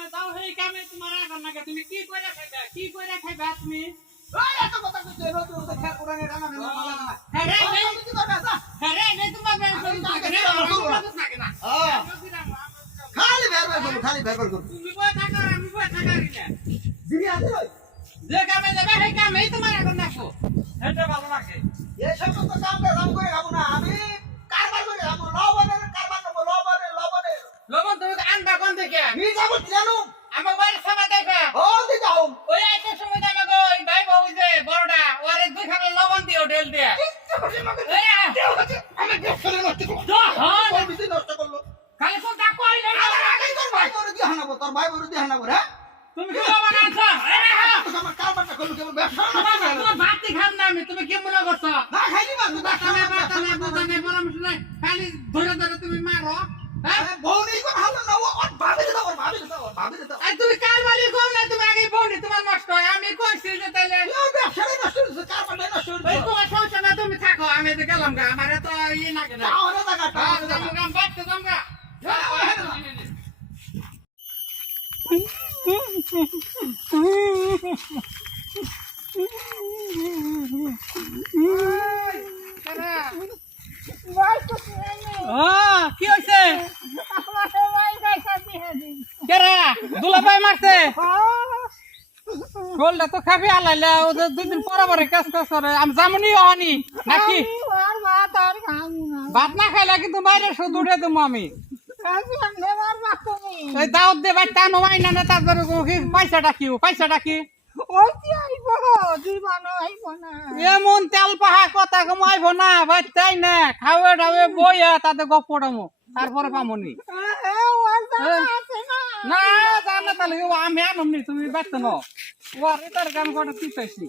কামে যাও সেই কামে তোমার আগার নাগে তুমি কি কইরা খাইবা তুমি ওই এত কথা কইতে নতুন তো খেয়াল কোরআনে রানা না ভালো না হ্যাঁ রে কি করবে আসা হ্যাঁ রে তোমার বের না খালি বের করো তুমি বই থাকা আমি বই থাকারি না জিবি আছে ভাই যে কামে যাবে সেই কামেই তোমার আগার নাগো এটা ভালো লাগে এই সব তো কাম করে খাবো না আমি কারবার করে খাবো লবণের কারবার নেবো লবণের লবণ তুমি আনবা কোন থেকে নি যাবো জানো আমার বাড়ি সময় দেখে ও দি যাও ওই একটা সময় আমাকে ওই ভাই বউ যে বড়টা ওরে দুই খানে লবণ দিও ঢেল দিয়ে আমি দেখছলে নষ্ট করব হ্যাঁ ও বিতে নষ্ট করলো খালি কোন টাকা হইলে আমার আগেই তোর ভাই করে দিয়ে হানাবো তোর ভাই করে দিয়ে হানাবো রে তুমি কি লবণ আনছো আমার কারবারটা করলো কেবল ব্যবসা তোমার ভাত খান না আমি তুমি কি মনে করছো না খাইনি বা তুই বাতানে পরামর্শ নাই খালি ধরে ধরে তুমি মারো হ্যাঁ বউনি কোন হালো না ও ভাবি দাও আর তুমি কার বাড়ি কোন না তুমি আগে বউনি তোমার নষ্ট হয় আমি কইছি যে তাইলে ব্যবসায় নষ্ট হচ্ছে কারবারটা নষ্ট এই হচ্ছে তোমার সমস্যা না তুমি থাকো আমি তো গেলাম গা আমার তো ই লাগে না তাহলে টাকা জামগা বাচ্চা জামগা কি হইছে কেরা দুলাভাই মারছে গোলটা তো খাবি আলাইলা ওদের দুদিন পরে পরে কাজ করে আমি জামুনি হনি নাকি ভাত না খাইলা কিন্তু বাইরে শুধু উঠে দেবো আমি এই দাওয়াত দে ভাই টানো আইনা না তারপরে পয়সা ডাকি এমন তেল পাহা কথা কমাইব না ভাই তাই না খাওয়া দাওয়া বইয়া তাতে গপ পড়ামো তারপরে পামনি না জানা তাহলে আমি আনমনি তুমি ব্যস্ত ন ওর তার গান কটা চিতাইছি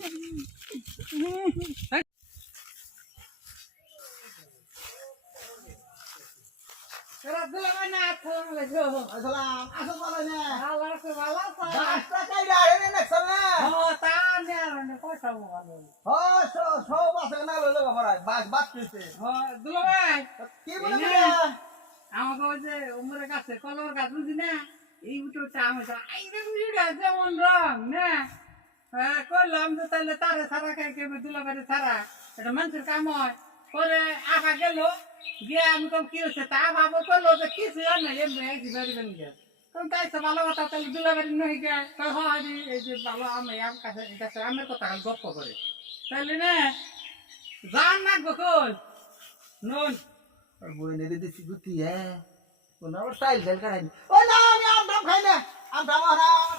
আসসালাম আসল ভালো না ভালো আছে গাছটা কাইরা এনে নেছলে তা নিয়ে পয়সা ভালো ও সব আছে না লইলো বাবা বাস কইছে দুলাভাই কি বলে আমাকে ওই যে উমরের কাছে কলমের গাছ বুঝি না এই উঠোটা আমি আইরে বুঝি না যেমন রং না করলাম তো তাহলে তারে ছাড়া খাই কেবে দুলাভাইরে ছাড়া এটা মানুষের কাম হয় পরে আঁকা গেল গিয়ে আমি কম কি হচ্ছে তা ভাবো করলো যে কিছু আর নাই এমনি একই বাড়ি বানি গেছে তখন তাইছে ভালো কথা তাহলে দুলাভাইরে নই গে হয় এই যে ভালো আমি আমার কাছে আমার কথা খালি গপ্প করে তাহলে না জান না গোকল নুন বই নে দিছি গুতি কোন আর স্টাইল দেল কাই ও না আমি আম দাম খাই না আম দাম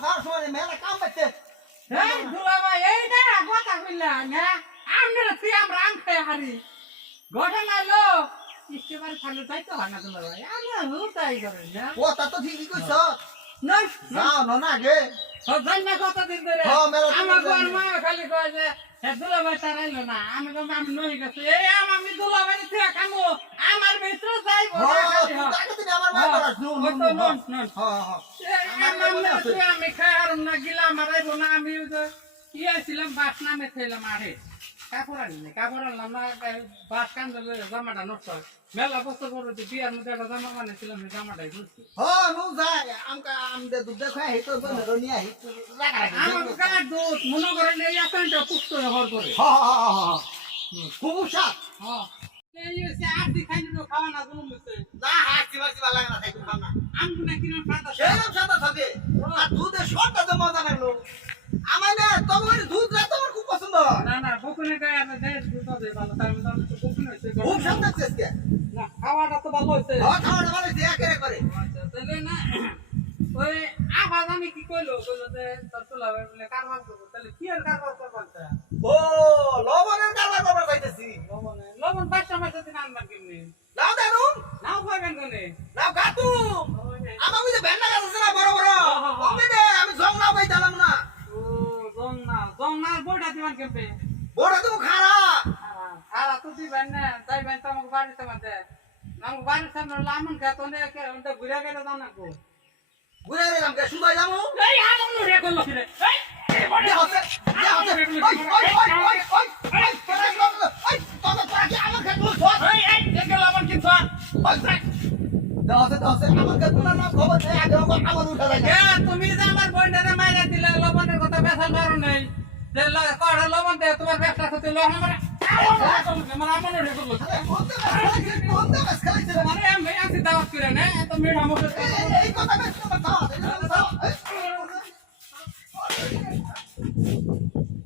আর সময় মেলা কাম করতে এই দুলাভাই এইটা কথা কইলা না আমরা তুই আমরা আম খাই হারি ঘটনা লো ইস্তেবার খালি যাইতো হয় না দুলাভাই আমরা হুতাই করে না ও তা তো ঠিকই কইছ না না না আগে সজাই না কত দিন ধরে আমার ঘর মা খালি কয় যে দুলাভাই তারাইলো না আমি তো আমি নই গেছে এই আমি দুলাভাই থেকে কামো আমার ভিতরে যাইবো আমি খাই আর না গিলা মারাইব না আমি ইয়েছিলাম বাস নামে খেলাম আরে কাপড় আনলাম না বাস কান্দে জামাটা নষ্ট মেলা বছর পর বিয়ার মধ্যে একটা জামা বানিয়েছিলাম জামাটাই বুঝছি আমার গায়ের দুধ মনে করেন এই একটা পুষ্ট হওয়ার পরে খুব সাত আর্থি খাই খাওয়া না জুলুম হচ্ছে না হাসি বাসি ভালো লাগে না তাই খাও না আমি না কিনা সাদা সেরকম সাদা সাথে আর দুধের সবটা তো মজা লাগলো আমার না তোমার দুধ রাত আমার খুব পছন্দ না না বকুনে গায়ে আর দেশ দুধ দে ভালো তাই আমি তো বকুনে হইছে খুব সাদা আজকে না খাওয়াটা তো ভালো হইছে খাওয়াটা ভালো হইছে একেরে করে আচ্ছা তাহলে না ওই আবার আমি কি কইলো যে তোর তো লাভ বলে কারবার করব তাহলে কি আর কারবার করবা ও লবণের কারবার করবার কইতেছি লবণ 5 মাস দিন আনবার কেমনে লাও দারু নাও পাবেন কোনে লাও গাতু আমার বুঝে ভেন্না গাছ আছে না বড় বড় ওকে দে আমি জং নাও কই দিলাম না ও জং না বড়া দিমান কেমনে বড় তো খারা খারা তো দিবেন না তাই বেন তো আমাকে বাড়িতে মধ্যে আমাকে বাড়ির সামনে লামন খাতনে ওটা ঘুরে গেলে জানা কো ঘুরে গেলাম কে সুদাই যামু এই আমন রে করলো কি রে এই বড় হচ্ছে ওই এই দেখে লামন কি দশে দশে আমাকে তোমার নাম খবর নেই আগে আমার উঠা যায় এ, তুমি যে আমার বোনটারে মাইরা দিলে লবণের কথা বেসাল পারো নাই যে কড়া লবণ দেয় তোমার ব্যবসা করতে লবণ মানে আমার উঠে করলো বলতে পারছি মানে আমি আছি দাওয়াত করে না এত মেয়ে আমার এই কথা